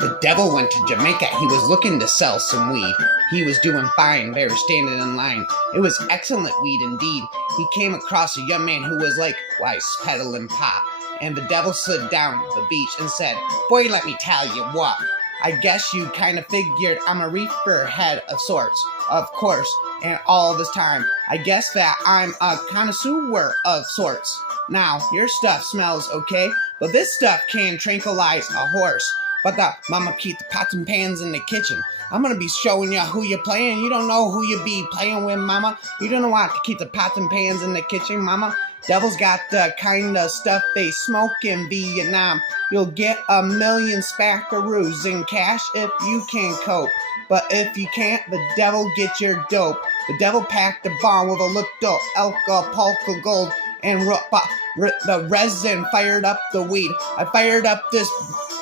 The devil went to Jamaica. He was looking to sell some weed. He was doing fine. They were standing in line. It was excellent weed indeed. He came across a young man who was likewise peddling pot. And the devil slid down the beach and said, "Boy, let me tell you what. I guess you kind of figured I'm a reefer head of sorts, of course. And all this time, I guess that I'm a connoisseur of sorts. Now, your stuff smells okay, but this stuff can tranquilize a horse. But the mama keep the pots and pans in the kitchen. I'm gonna be showing you who you're playing. You don't know who you be playing with, mama. You don't know what to keep the pots and pans in the kitchen, mama. Devil's got the kind of stuff they smoke in Vietnam. You'll get 1,000,000 spackaroos in cash if you can cope. But if you can't, the devil gets your dope. The devil packed the bomb with a little Elka Polka gold and the resin fired up the weed. I fired up this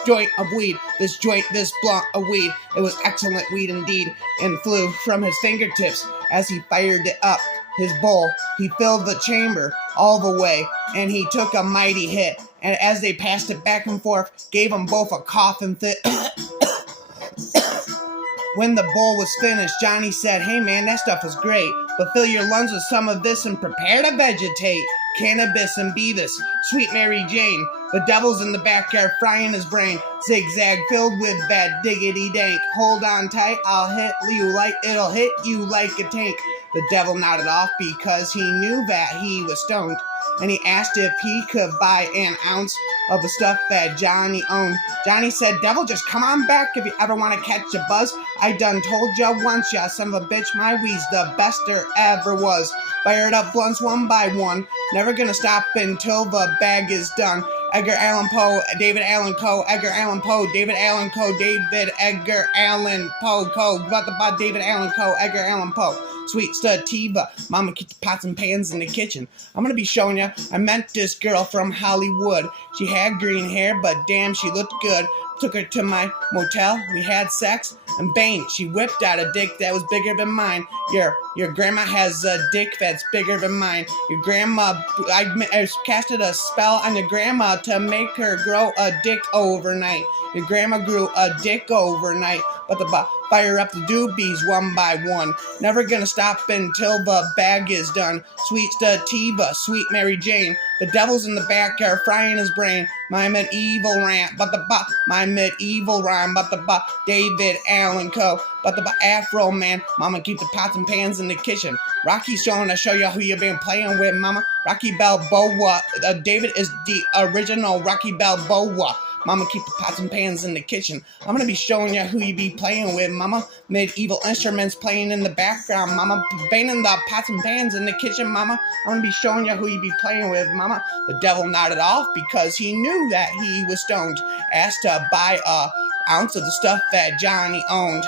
joint of weed, this blunt of weed. It was excellent weed indeed, and flew from his fingertips as he fired it up his bowl. He filled the chamber all the way, and he took a mighty hit. And as they passed it back and forth, gave them both a coughing fit. When the bowl was finished, Johnny said, "Hey man, that stuff was great, but fill your lungs with some of this and prepare to vegetate. Cannabis and Beavis, Sweet Mary Jane. The devil's in the backyard frying his brain. Zigzag filled with bad diggity dank. Hold on tight, it'll hit you like a tank." The devil nodded off because he knew that he was stoned, and he asked if he could buy an ounce of the stuff that Johnny owned. Johnny said, "Devil, just come on back if you ever want to catch a buzz. I done told ya once, ya son of a bitch, my weed's the best there ever was. Fired up blunts one by one, never gonna stop until the bag is done. Edgar Allan Poe, David Allen COE, Edgar Allan Poe, David Allen COE, David Edgar Allan Poe, David Allen COE, Edgar Allan Poe. Sweet sativa, mama keep the pots and pans in the kitchen. I'm gonna be showing you, I met this girl from Hollywood. She had green hair, but damn, she looked good. Took her to my motel, we had sex, and bang, she whipped out a dick that was bigger than mine. Your grandma has a dick that's bigger than mine. Your grandma, I casted a spell on your grandma to make her grow a dick overnight. Your grandma grew a dick overnight, but the fire up the doobies one by one. Never gonna stop until the bag is done. Sweet sativa, Sweet Mary Jane. The devil's in the backyard frying his brain. My medieval rant, David Allen COE, but the Afro man. Mama keep the pots and pans in the kitchen. Rocky's showing to show you who you've been playing with, mama. Rocky Balboa. David is the original Rocky Balboa. Mama keep the pots and pans in the kitchen. I'm gonna be showing you who you be playing with, mama. Medieval instruments playing in the background, mama. Banging the pots and pans in the kitchen, mama. I'm gonna be showing you who you be playing with, mama. The devil nodded off because he knew that he was stoned. Asked to buy a ounce of the stuff that Johnny owned.